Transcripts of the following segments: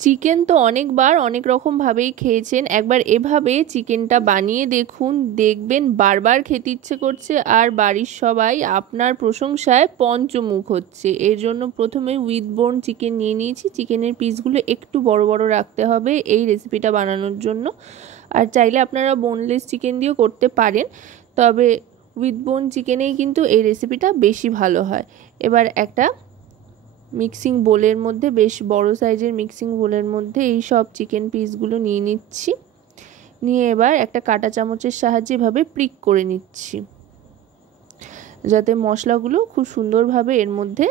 Chicken তো অনেকবার অনেক রকমভাবেই খেয়েছেন, একবার এভাবে চিকেনটা বানিয়ে দেখুন, দেখবেন বারবার খেতে ইচ্ছে করছে আর বাড়ির সবাই আপনার প্রশংসায় পঞ্চমুখ হচ্ছে। এর জন্য প্রথমে উইথ বোন চিকেন নিয়ে নিয়েছি। চিকেনের পিসগুলো একটু বড় বড় রাখতে হবে এই রেসিপিটা বানানোর জন্য। আর চাইলে আপনারা বোনলেস চিকেন দিয়েও করতে পারেন, তবে উইথ বোন চিকেনেই কিন্তু এই রেসিপিটা বেশি ভালো হয়। এবার একটা মিক্সিং বোলের মধ্যে, বেশ বড় সাইজের মিক্সিং বোলের মধ্যে এই সব চিকেন পিসগুলো নিয়ে নিচ্ছি। নিয়ে এবার একটা কাঁটা চামচের সাহায্যে এভাবে প্রিক করে নিচ্ছি, যাতে মশলাগুলো খুব সুন্দরভাবে এর মধ্যে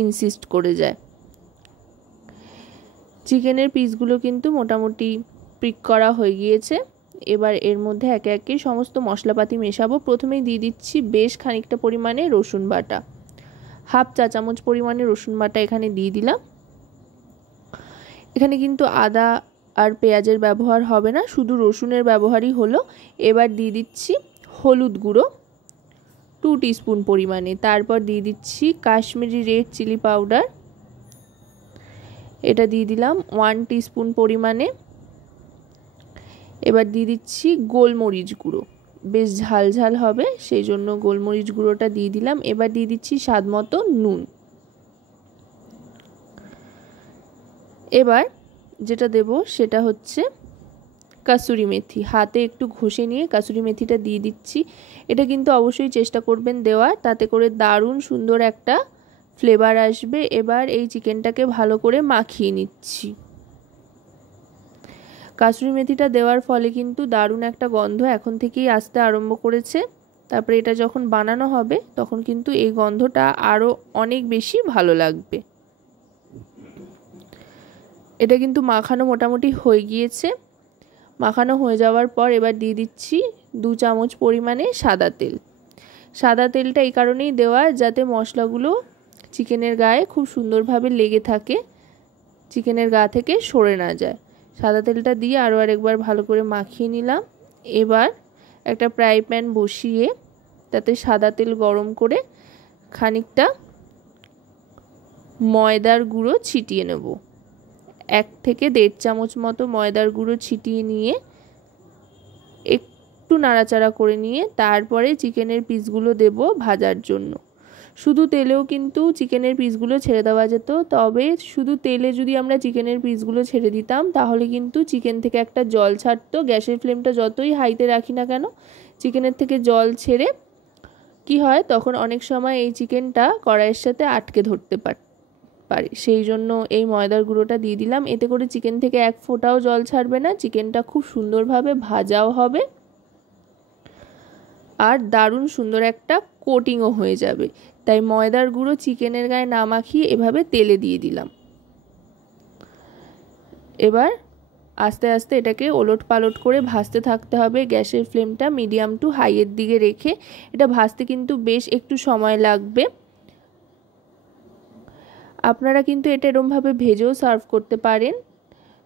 ইনসিস্ট করে যায়। চিকেনের পিসগুলো কিন্তু মোটামুটি প্রিক করা হয়ে গিয়েছে। এবার এর মধ্যে একে একে সমস্ত মশলাপাতি মেশাবো। প্রথমেই দিয়ে দিচ্ছি বেশ খানিকটা পরিমাণে রসুন বাটা, হাফ চা চামচ পরিমাণে রসুন বাটা এখানে দিয়ে দিলাম। এখানে কিন্তু আদা আর পেঁয়াজের ব্যবহার হবে না, শুধু রসুনের ব্যবহারই হলো। এবার দিয়ে দিচ্ছি হলুদ গুঁড়ো 2 টিস্পুন পরিমাণে, তারপর দিয়ে দিচ্ছি কাশ্মীরি রেড চিলি পাউডার, এটা দিয়ে দিলাম 1 টিস্পুন পরিমাণে। এবার দিয়ে দিচ্ছি গোলমরিচ গুঁড়ো, বেশ ঝাল ঝাল হবে সেই জন্য গোলমরিচ গুঁড়োটা দিয়ে দিলাম। এবার দিয়ে দিচ্ছি স্বাদ মতো নুন। এবার যেটা দেব সেটা হচ্ছে কাসুরি মেথি, হাতে একটু ঘষে নিয়ে কাসুরি মেথিটা দিয়ে দিচ্ছি। এটা কিন্তু অবশ্যই চেষ্টা করবেন দেওয়ার, তাতে করে দারুণ সুন্দর একটা ফ্লেভার আসবে। এবার এই চিকেনটাকে ভালো করে মাখিয়ে নিচ্ছি। কাসুরি মেথিটা দেওয়ার ফলে কিন্তু দারুণ একটা গন্ধ এখন থেকেই আসতে আরম্ভ করেছে। তারপরে এটা যখন বানানো হবে তখন কিন্তু এই গন্ধটা আরও অনেক বেশি ভালো লাগবে। এটা কিন্তু মাখানো মোটামুটি হয়ে গিয়েছে। মাখানো হয়ে যাওয়ার পর এবার দিয়ে দিচ্ছি 2 চামচ পরিমাণে সাদা তেল। সাদা তেলটা এই কারণেই দেওয়া যাতে মশলাগুলো চিকেনের গায়ে খুব সুন্দরভাবে লেগে থাকে, চিকেনের গা থেকে সরে না যায়। সাদা তেলটা দিয়ে আরও আরেকবার ভালো করে মাখিয়ে নিলাম। এবার একটা ফ্রাই প্যান বসিয়ে তাতে সাদা তেল গরম করে খানিকটা ময়দার গুঁড়ো ছিটিয়ে নেব। 1 থেকে 1.5 চামচ মতো ময়দার গুঁড়ো ছিটিয়ে নিয়ে একটু নাড়াচাড়া করে নিয়ে তারপরে চিকেনের পিসগুলো দেব ভাজার জন্য। শুধু তেলেও কিন্তু চিকেনের পিসগুলো ছেড়ে দেওয়া যেত, তবে শুধু তেলে যদি আমরা চিকেনের পিসগুলো ছেড়ে দিতাম তাহলে কিন্তু চিকেন থেকে একটা জল ছাড়তো। গ্যাসের ফ্লেমটা যতই হাইতে রাখি না কেন চিকেনের থেকে জল ছেড়ে কি হয়, তখন অনেক সময় এই চিকেনটা কড়াইয়ের সাথে আটকে ধরতে পারে। সেই জন্য এই ময়দার গুঁড়োটা দিয়ে দিলাম। এতে করে চিকেন থেকে এক ফোঁটাও জল ছাড়বে না, চিকেনটা খুব সুন্দরভাবে ভাজাও হবে আর দারুণ সুন্দর একটা কোটিংও হয়ে যাবে। তাই ময়দার গুঁড়ো চিকেনের গায়ে না মাখিয়ে এভাবে তেলে দিয়ে দিলাম। এবার আস্তে আস্তে এটাকে ওলট পালট করে ভাজতে থাকতে হবে। গ্যাসের ফ্লেমটা মিডিয়াম টু হাইয়ের দিকে রেখে এটা ভাজতে কিন্তু বেশ একটু সময় লাগবে। আপনারা কিন্তু এটা এরমভাবে ভেজেও সার্ভ করতে পারেন,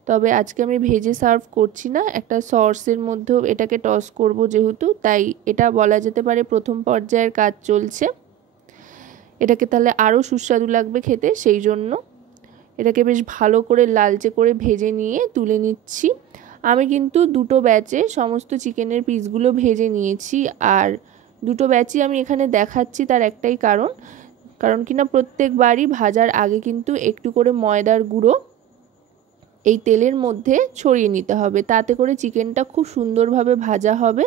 তবে আজকে আমি ভেজে সার্ভ করছি না, একটা সসের মধ্যেও এটাকে টস করব যেহেতু, তাই এটা বলা যেতে পারে প্রথম পর্যায়ের কাজ চলছে। এটাকে তাহলে আরও সুস্বাদু লাগবে খেতে, সেই জন্য এটাকে বেশ ভালো করে লালচে করে ভেজে নিয়ে তুলে নিচ্ছি। আমি কিন্তু 2টো ব্যাচে সমস্ত চিকেনের পিসগুলো ভেজে নিয়েছি, আর 2টো ব্যাচই আমি এখানে দেখাচ্ছি তার একটাই কারণ কিনা প্রত্যেকবারই ভাজার আগে কিন্তু একটু করে ময়দার গুঁড়ো এই তেলের মধ্যে ছড়িয়ে নিতে হবে, তাতে করে চিকেনটা খুব সুন্দরভাবে ভাজা হবে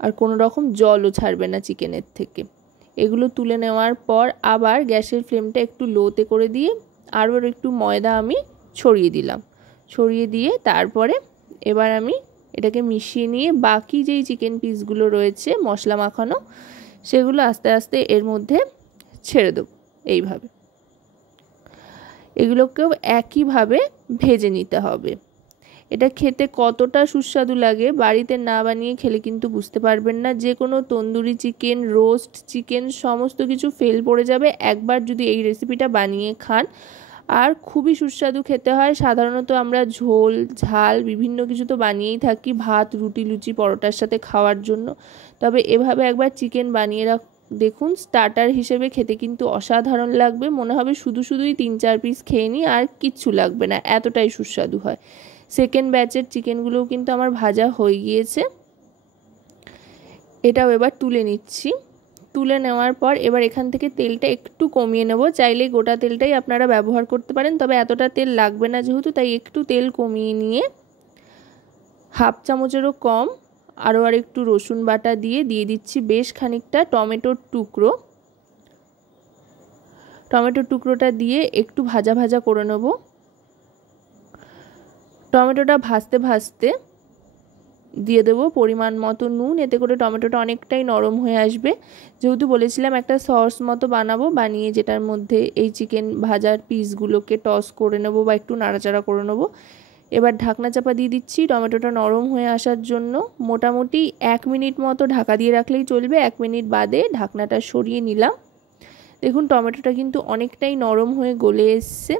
আর কোনো রকম জলও ছাড়বে না চিকেনের থেকে। এগুলো তুলে নেওয়ার পর আবার গ্যাসের ফ্লেমটা একটু লোতে করে দিয়ে আরও একটু ময়দা আমি ছড়িয়ে দিলাম। ছড়িয়ে দিয়ে তারপরে এবার আমি এটাকে মিশিয়ে নিয়ে বাকি যেই চিকেন পিসগুলো রয়েছে মশলা মাখানো সেগুলো আস্তে আস্তে এর মধ্যে ছেড়ে দেবো। এইভাবে এগুলোকেও একইভাবে ভেজে নিতে হবে। এটা খেতে কতটা সুস্বাদু লাগে বাড়িতে না বানিয়ে খেলে কিন্তু বুঝতে পারবেন না। যে কোনো তন্দুরি চিকেন, রোস্ট চিকেন সমস্ত কিছু ফেল পড়ে যাবে একবার যদি এই রেসিপিটা বানিয়ে খান। আর খুবই সুস্বাদু খেতে হয়। সাধারণত আমরা ঝোল ঝাল বিভিন্ন কিছু তো বানিয়েই থাকি ভাত, রুটি, লুচি, পরোটার সাথে খাওয়ার জন্য, তবে এভাবে একবার চিকেন বানিয়ে দেখুন স্টার্টার হিসেবে খেতে কিন্তু অসাধারণ লাগবে, মনে হবে শুধু শুধুই 3-4 পিস খেয়ে নিই, আর কিচ্ছু লাগবে না, এতটাই সুস্বাদু হয়। সেকেন্ড ব্যাচের চিকেনগুলোও কিন্তু আমার ভাজা হয়ে গিয়েছে, এটাও এবার তুলে নিচ্ছি। তুলে নেওয়ার পর এবার এখান থেকে তেলটা একটু কমিয়ে নেব, চাইলে গোটা তেলটাই আপনারা ব্যবহার করতে পারেন, তবে এতটা তেল লাগবে না যেহেতু, তাই একটু তেল কমিয়ে নিয়ে 1/2 চামচেরও কম আরও একটু রসুন বাটা দিয়ে দিচ্ছি বেশ খানিকটা টমেটোর টুকরো। টমেটোর টুকরোটা দিয়ে একটু ভাজা ভাজা করে নেব। টমেটোটা ভাজতে ভাজতে দিয়ে দেবো পরিমাণ মতো নুন, এতে করে টমেটোটা অনেকটাই নরম হয়ে আসবে। যেহেতু বলেছিলাম একটা সস মতো বানাবো, বানিয়ে যেটার মধ্যে এই চিকেন ভাজার পিসগুলোকে টস করে নেব বা একটু নাড়াচাড়া করে নেব। এবার ঢাকনা চাপা দিয়ে দিচ্ছি টমেটোটা নরম হয়ে আসার জন্য। মোটামুটি 1 মিনিট মতো ঢাকা দিয়ে রাখলেই চলবে। 1 মিনিট বাদে ঢাকনাটা সরিয়ে নিলাম। দেখুন টমেটোটা কিন্তু অনেকটাই নরম হয়ে গলে এসছে।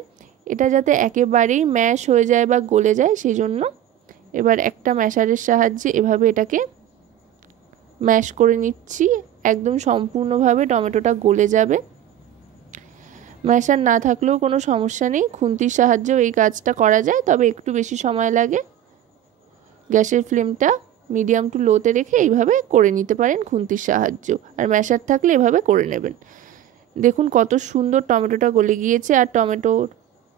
এটা যাতে একেবারেই ম্যাশ হয়ে যায় বা গলে যায় সেই জন্য এবার একটা ম্যাশারের সাহায্যে এভাবে এটাকে ম্যাশ করে নিচ্ছি। একদম সম্পূর্ণভাবে টমেটোটা গলে যাবে। ম্যাশার না থাকলেও কোনো সমস্যা নেই, খুন্তির সাহায্যেও এই কাজটা করা যায়, তবে একটু বেশি সময় লাগে। গ্যাসের ফ্লেমটা মিডিয়াম টু লোতে রেখে এইভাবে করে নিতে পারেন খুন্তির সাহায্য, আর ম্যাশার থাকলে এভাবে করে নেবেন। দেখুন কত সুন্দর টমেটোটা গলে গিয়েছে, আর টমেটো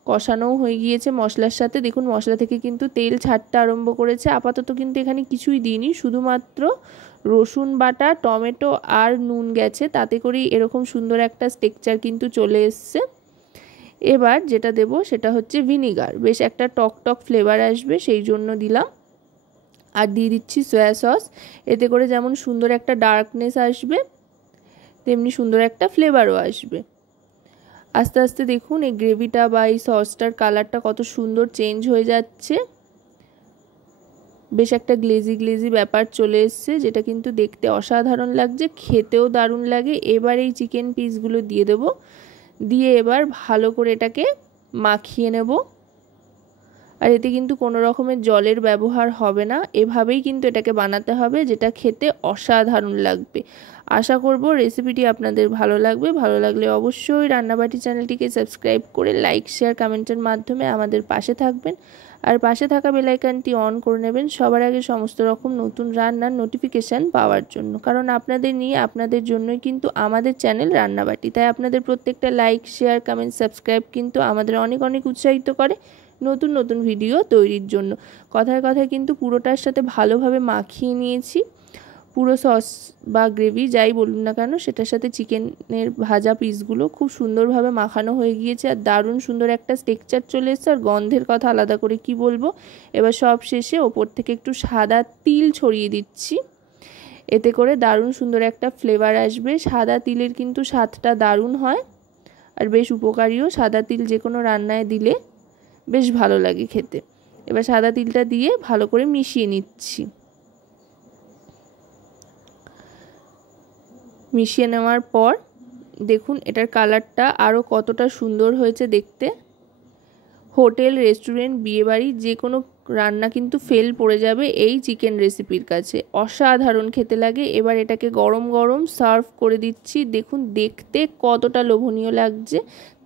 কষানোও হয়ে গিয়েছে মশলার সাথে। দেখুন মশলা থেকে কিন্তু তেল ছাড়তে আরম্ভ করেছে। আপাতত কিন্তু এখানে কিছুই দিইনি, শুধুমাত্র রসুন বাটা, টমেটো আর নুন গেছে, তাতে করেই এরকম সুন্দর একটা টেক্সচার কিন্তু চলে এসছে। এবার যেটা দেব সেটা হচ্ছে ভিনিগার, বেশ একটা টক টক ফ্লেভার আসবে সেই জন্য দিলাম। আর দিয়ে দিচ্ছি সয়া সস, এতে করে যেমন সুন্দর একটা ডার্কনেস আসবে তেমনি সুন্দর একটা ফ্লেভারও আসবে। আস্তে আস্তে দেখুন এই গ্রেভিটা বা এই সসটার কালারটা কত সুন্দর চেঞ্জ হয়ে যাচ্ছে, বেশ একটা গ্লেজি গ্লেজি ব্যাপার চলে এসছে, যেটা কিন্তু দেখতে অসাধারণ লাগছে, খেতেও দারুণ লাগে। এবার এই চিকেন পিসগুলো দিয়ে দেব, দিয়ে এবার ভালো করে এটাকে মাখিয়ে নেব। আর এতে কিন্তু কোনো রকমের জলের ব্যবহার হবে না, এভাবেই কিন্তু এটাকে বানাতে হবে, যেটা খেতে অসাধারণ লাগবে। আশা করব রেসিপিটি আপনাদের ভালো লাগবে। ভালো লাগলে অবশ্যই রান্নাবাটি চ্যানেলটিকে সাবস্ক্রাইব করে লাইক শেয়ার কমেন্টের মাধ্যমে আমাদের পাশে থাকবেন, আর পাশে থাকা বেল আইকনটি অন করে নেবেন সবার আগে সমস্ত রকম নতুন রান্নার নোটিফিকেশান পাওয়ার জন্য। কারণ আপনাদের নিয়ে আপনাদের জন্যই কিন্তু আমাদের চ্যানেল রান্নাবাটি, তাই আপনাদের প্রত্যেকটা লাইক শেয়ার কমেন্ট সাবস্ক্রাইব কিন্তু আমাদের অনেক অনেক উৎসাহিত করে নতুন নতুন ভিডিও তৈরির জন্য। কথায় কথায় কিন্তু পুরোটার সাথে ভালোভাবে মাখিয়ে নিয়েছি, পুরো সস বা গ্রেভি যাই বলুন না কেন সেটার সাথে চিকেনের ভাজা পিসগুলো খুব সুন্দরভাবে মাখানো হয়ে গিয়েছে, আর দারুণ সুন্দর একটা টেক্সচার চলে এসেছে, আর গন্ধের কথা আলাদা করে কি বলবো। এবার সব শেষে ওপর থেকে একটু সাদা তিল ছড়িয়ে দিচ্ছি, এতে করে দারুণ সুন্দর একটা ফ্লেভার আসবে। সাদা তিলের কিন্তু স্বাদটা দারুণ হয় আর বেশ উপকারীও, সাদা তিল যে কোনো রান্নায় দিলে বেশ ভালো লাগে খেতে। এবার সাদা তিলটা দিয়ে ভালো করে মিশিয়ে নিচ্ছি। মিশিয়ে নেওয়ার পর দেখুন এটার কালারটা আরও কতটা সুন্দর হয়েছে দেখতে। হোটেল, রেস্টুরেন্ট, বিয়েবাড়ি যে কোনো রান্না কিন্তু ফেল পড়ে যাবে এই চিকেন রেসিপির কাছে, অসাধারণ খেতে লাগে। এবার এটাকে গরম গরম সার্ভ করে দিচ্ছি। দেখুন দেখতে কতটা লোভনীয় লাগছে,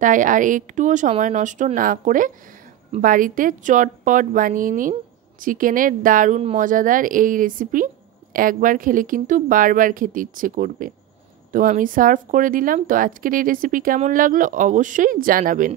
তাই আর একটুও সময় নষ্ট না করে বাড়িতে চটপট বানিয়ে নিন চিকেনের দারুণ মজাদার এই রেসিপি। একবার খেলে কিন্তু বারবার খেতে ইচ্ছে করবে। তো আমি সার্ভ করে দিলাম। তো আজকের এই রেসিপি কেমন লাগলো অবশ্যই জানাবেন।